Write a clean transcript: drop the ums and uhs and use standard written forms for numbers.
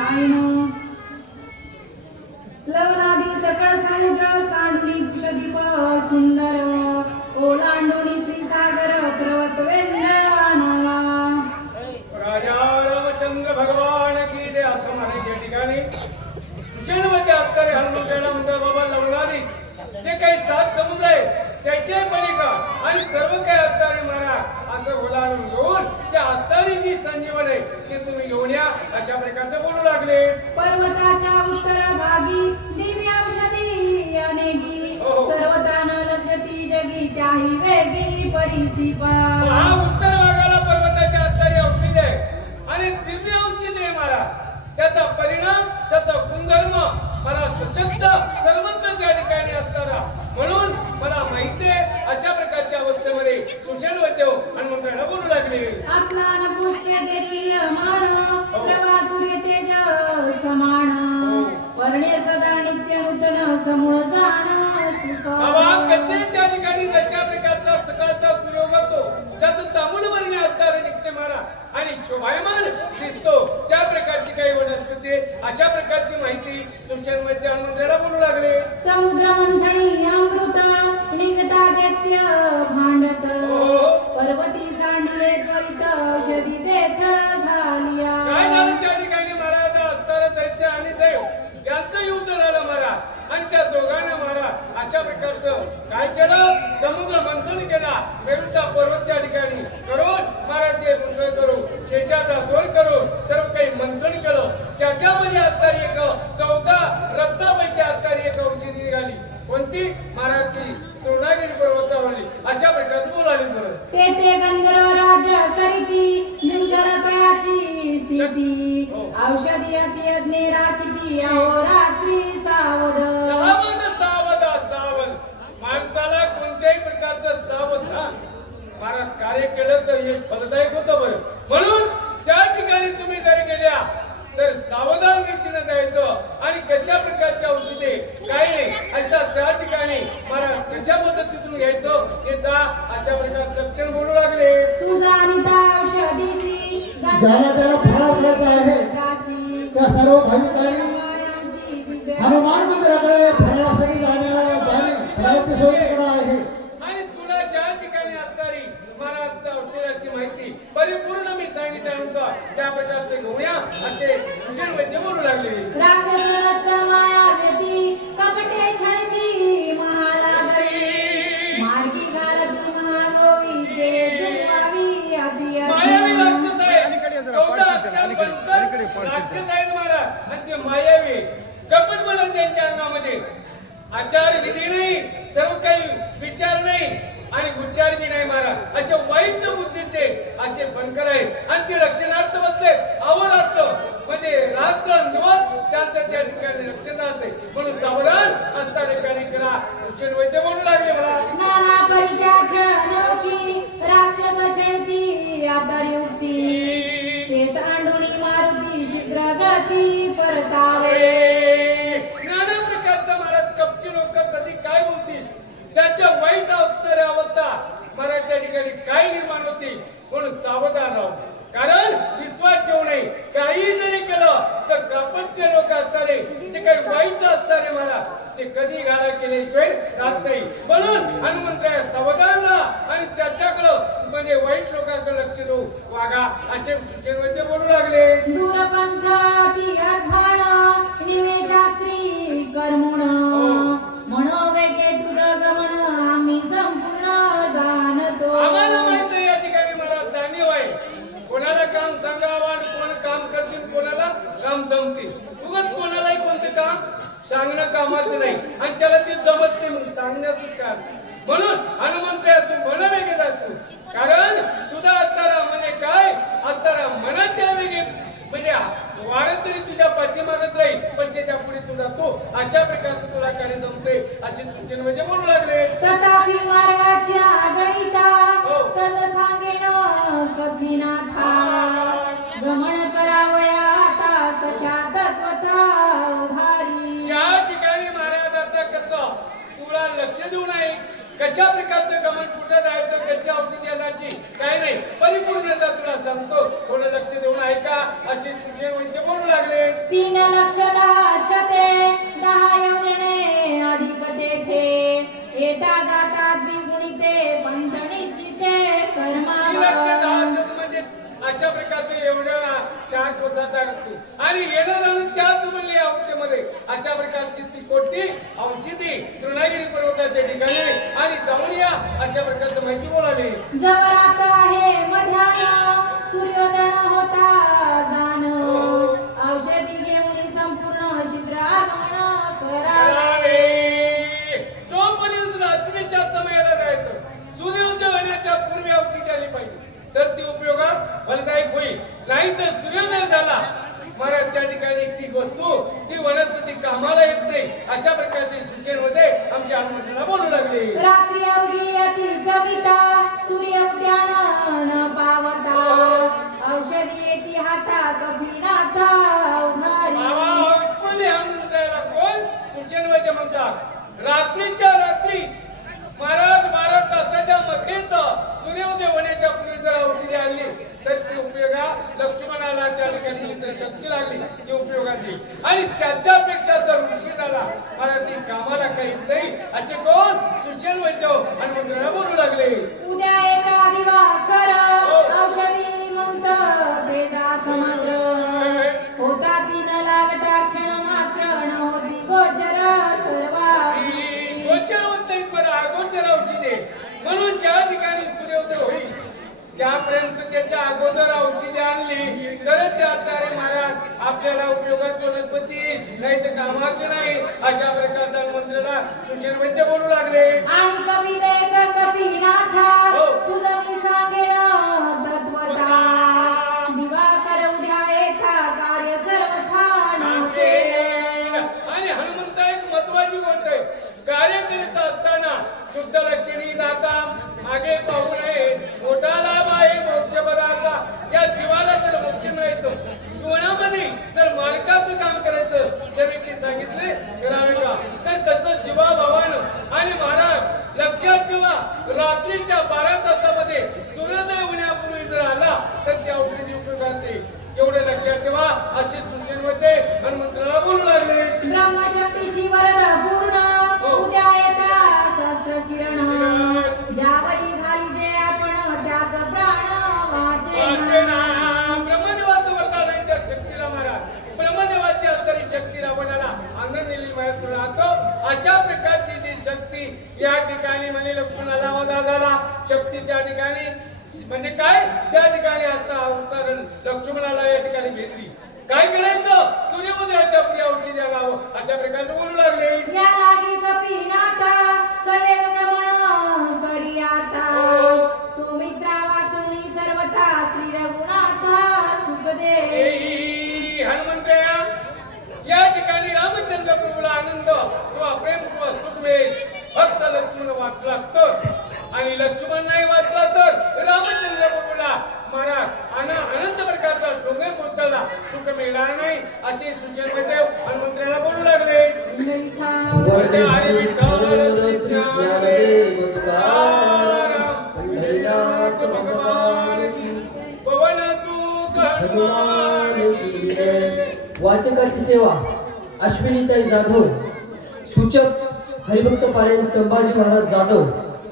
नारायण लवनादी सकळ समुद्र सांडली क्षदीप सुंदर ओलांडोनी श्री सागर पर्वत वेंद्यानाला राजा रामचंद्र भगवान की जय असं म्हणायच्या ठिकाणी कुशलमध्ये असणारे हनुमंताला म्हणतात बाबा लवणारी जे काही 7 समुद्र आहे त्याचे पलीका आणि सर्व काही असणारे महाराज असं ओलांडून घेऊन जे असणारी जी संजीवन आहे ते तुम्ही घेऊन या अशा प्रकारचं बोलू लागले. पर्वताच्या उत्तर भागी दिव्य औषधी अनेगी सर्वतान लक्षती जगी त्याही वेगी परिसी हा उत्तर भागाला पर्वताच्या असणारी औषध आहे आणि दिव्य औषध आहे महाराज. त्याचा परिणाम त्याचा गुणधर्म मला सशक्त सर्वत्र त्या ठिकाणी असताना म्हणून मला माहिती आहे अशा प्रकारच्या अवस्थेमध्ये सुषेण वैद्य हनुमंताला बोलू लागले. आपला न पुष्य देवी मान प्रभा सूर्य तेज समान वर्णे सदा नित्य नूतन समूळ जाण बाबा कसे त्या ठिकाणी जशा प्रकारचा सकाळचा सूर्य उगवतो त्याचं तांबूल वर्णे असणारे निघते महाराज आणि शोभायमान दिसतो त्या प्रकारची काही वनस्पती अशा प्रकारची माहिती सुषेण वैद्य हनुमंताला बोलू लागले. समुद्र मंथणी अमृत निघता दैत्य भांडत पर्वती सांडले त्वरित औषधी देत झालिया. काय झालं त्या ठिकाणी महाराज असताना दैत्य आणि देव यांचं युद्ध झालं महाराज आणि त्या दोघांना महाराज अशा प्रकारचं काय केलं समुद्र मंथन केला मेरूचा पर्वत त्या ठिकाणी करून महाराज ते मंथन करून शेषाचा दोल करून सर्व काही मंथन केलं. त्याच्यामध्ये असणारी एक 14 रत्नापैकी असणारी एक औषधी निघाली. कोणती महाराज ती तृणागिरी पर्वतावरली अशा प्रकारचं बोलाली. तेथे गंधर्व राज करीती निंदरताची स्थिती औषधी अति अग्नी राखीती अहोरात्री सावध सावध माणसाला कोणत्याही प्रकारचं सावधान महाराज कार्य केलं तर हे फलदायक होतं बरं. म्हणून त्या ठिकाणी तुम्ही जरी गेल्या तर सावधान रीतीने जायचं आणि कशा प्रकारच्या औषधे काही नाही अशा त्या ठिकाणी महाराज कशा पद्धतीतून घ्यायचं हे जा अशा प्रकारचं लक्षण बोलू लागले. तुझा अनिता औषधीसी ज्याला त्याला फळावरच आहे त्या सर्व भाविकांनी हनुमान मंदिराकडे फळासाठी जाणे फळाची सोय तिकडे आहे. आणि तुला ज्या ठिकाणी असणारी महाराज औषधाची माहिती परिपूर्ण मी सांगितल्यानंतर त्या प्रकारचे घेऊया असे सुषेण वैद्य बोलू लागले. राक्षस रस्त माया व्यती कपटे छळली महालागरी मार्गी घालती महागोवी ते जुवावी आधी मायावी राक्षस आहे 14 राक्षस आहेत महाराज आणि ते मायावी कपट मला त्यांच्या अंगामध्ये आचार विधी नाही सर्व काही विचार नाही आणि उच्चार बी नाही महाराज अशा वाईट बुद्धीचे असे बनकर आहेत आणि ते रक्षणार्थ बसले अवरात्र म्हणजे रात्र दिवस त्यांचं त्या ठिकाणी रक्षण असते म्हणून सावधान असणारे कार्य करा. सुषेण वैद्य बोलू लागले मला. नाना परिचय छळनोकी राक्षस छळती आधारी उक्ती ते सांडुणी मारुती शीघ्र गती परतावे. नाना प्रकारचा महाराज कपटी लोक कधी काय बोलतील त्याच्या वाईट असणाऱ्या अवस्था महाराज त्या ठिकाणी काय निर्माण होती म्हणून सावधान राहू. कारण विश्वास ठेवू नये काही जरी केलं तर कपटी लोक असणारे जे काही वाईट असणारे महाराज ते कधी घाला केल्याशिवाय राहत नाही. म्हणून हनुमंत सावधान राहा आणि त्याच्याकडं म्हणजे वाईट लोकांकडे लक्ष देऊ वागा असे सुषेण वैद्य बोलू लागले. दूरपंथाती अथाण निमेशास्त्री कर्मुण मनोवेगे तुझं गमन आम्ही संपूर्ण जाणतो. आम्हाला माहित आहे या ठिकाणी महाराज जाणीव आहे कोणाला काम सांगावं आणि कोण काम करतील कोणाला काम जमतील. उगाच कोणालाही कोणते काम सांगणं कामाचं नाही आणि त्याला ते जमत नाही मग सांगण्याचंच काम. म्हणून हनुमंत तू मन वेगे जातो कारण तुझा अत्तारा म्हणजे काय अत्तारा मनाच्या वेगे म्हणजे वाढत तरी तुझ्या पाठीमागत राहील पण त्याच्या पुढे तू जातो अशा प्रकारचं तुला कार्य जमते असे सूचन म्हणजे बोलू लागले. तथापि मार्गाच्या गणिता तद सांगेन कभिनाथा गमन करावया आता सख्या तत्वता उधारी. या ठिकाणी महाराज आता कसं तुला लक्ष देऊ नाही कशा कशा प्रकारचं गमन, कुठं जायचं, कशा औषधी आणायची, काय नाही, परिपूर्णता तुला सांगतो. थोडं लक्ष देऊन ऐका. अशी तुझे वैद्य बोलू लागले. 3 लक्ष 10 शते 10 यवने अधिक तेथे येता जाता द्विगुणिते पंधनिश्चिते कर्मा 3 लक्ष 10 शत म्हणजे अशा प्रकारचे एवढ्या 4 कोसाचा असतो. आणि येणं जाणं त्याच म्हणले अवधीमध्ये अशा प्रकारची ती कोटी औषधी तृणागिरी पर्वताच्या ठिकाणी आणि जाऊन या अशा प्रकारचं माहिती बोलावी. जवरात आहे मध्यान सूर्योदय होता दान औषधी घेऊन संपूर्ण शीघ्र आगमन करावे. जोपर्यंत रात्रीच्या समयाला जायचं, सूर्योदय होण्याच्या पूर्वी औषधी आली पाहिजे, तर ती उपयोगात फलदायक होईल. नाही तर सूर्योदय झाला महाराज त्या ठिकाणी ती वस्तू, ती वनस्पती कामाला येत नाही. अशा प्रकारचे सूचनेमध्ये आमच्या हनुमंताला बोलू लागले. रात्री अवघी अति कविता सूर्य उद्यान न पावता औषधी येती हाता कपिनाथा उधारी. कोणी हनुमंताला कोण सूचनेमध्ये म्हणतात? रात्रीच्या रात्री महाराज 12 तासाच्या मध्येच सूर्योदय होण्याच्या पूर्वी जर औषधी आणली तर ती उपयोगा लक्ष्मणाला त्या ठिकाणी जिथे शक्ती लागली ती उपयोगात येईल. आणि त्याच्यापेक्षा जर ऋषी झाला महाराज ती कामाला काही नाही. असे कोण सूचन वैद्य हनुमंताला बोलू लागले. उद्या एका दिवाकर औषधी मंत तेजा समग्र होता 3 लागता क्षण मात्र न होती गोचर सर्वांगी. गोचर होत नाही बरं, अगोचर औषधे. म्हणून ज्या ठिकाणी सूर्योदय होईल त्यापर्यंत त्याच्या अगोदर औषधी आणली तर त्याद्वारे महाराज आपल्याला उपयोगात वनस्पती नाही तर कामाचे नाही. अशा प्रकारचा मंत्राला सूचन वैद्य बोलू लागले. आणि कवी लेख कपिनाथा तुझं मी सांगेन तत्वता दिवाकर उद्या येता कार्य सर्वथा नाचे. आणि हनुमंत एक महत्वाची गोष्ट आहे. कार्य करीत असताना शुद्ध लक्षणी दाता मागे पाहू नये. मोठा लाभ आहे मोक्ष पदाचा. या जीवाला जर मोक्ष मिळायचं, जीवनामध्ये जर मालकाचं काम करायचं, शरीर सांगितले करावे का, तर कसं जीवाभावानं. आणि महाराज लक्षात ठेवा, रात्रीच्या 12 तासामध्ये सूर्योदय होण्यापूर्वी जर आला तर त्या औषधी उपयोगात येईल. एवढे लक्षात ठेवा. अशी सूचनेमध्ये हनुमंताला बोलू लागले. ब्रह्मशक्तीशी वरद पूर्ण उद्या येता सहस्र किरण ज्यावरी झाली जे आपण त्याच प्राण वाचेना. ब्रह्मदेवाचं वरदान आहे त्या शक्तीला महाराज. ब्रह्मदेवाची अंतरी शक्ती रावणाला आनंद दिली महाराज. अशा प्रकारची जी शक्ती या ठिकाणी म्हणजे लक्ष्मणाला वधा झाला. शक्ती त्या ठिकाणी म्हणजे काय, त्या ठिकाणी आता अवतरण लक्ष्मणाला या ठिकाणी भेटली. काय करायचं? सूर्योदयाच्या प्रिय औषधी द्यावं अशा प्रकारचं बोलू लागले. या लागी कपिनाथा सवेग गमन करी आता सुमित्रा वाचुनी सर्वथा श्री रघुनाथा सुखदे. हनुमंतया या ठिकाणी रामचंद्र प्रभूला आनंद किंवा प्रेम किंवा सुख मिळेल फक्त लक्ष्मण वाचला तर. आणि लक्ष्मण नाही वाचला तर रामचंद्र प्रभूला महाराज अनंत प्रकारचा डोंगर कोसळला सुख मिळणार नाही. अशी सूचनेमध्ये हनुमंताला बोलू लागले. हरे विठ्ठल ज्ञानदेव तुकाराम भगवान की पवनसुत हनुमान की जय. वाचकाची सेवा अश्विनीताई जाधव, सूचक हरिभक्त पारायण संभाजी महाराज जाधव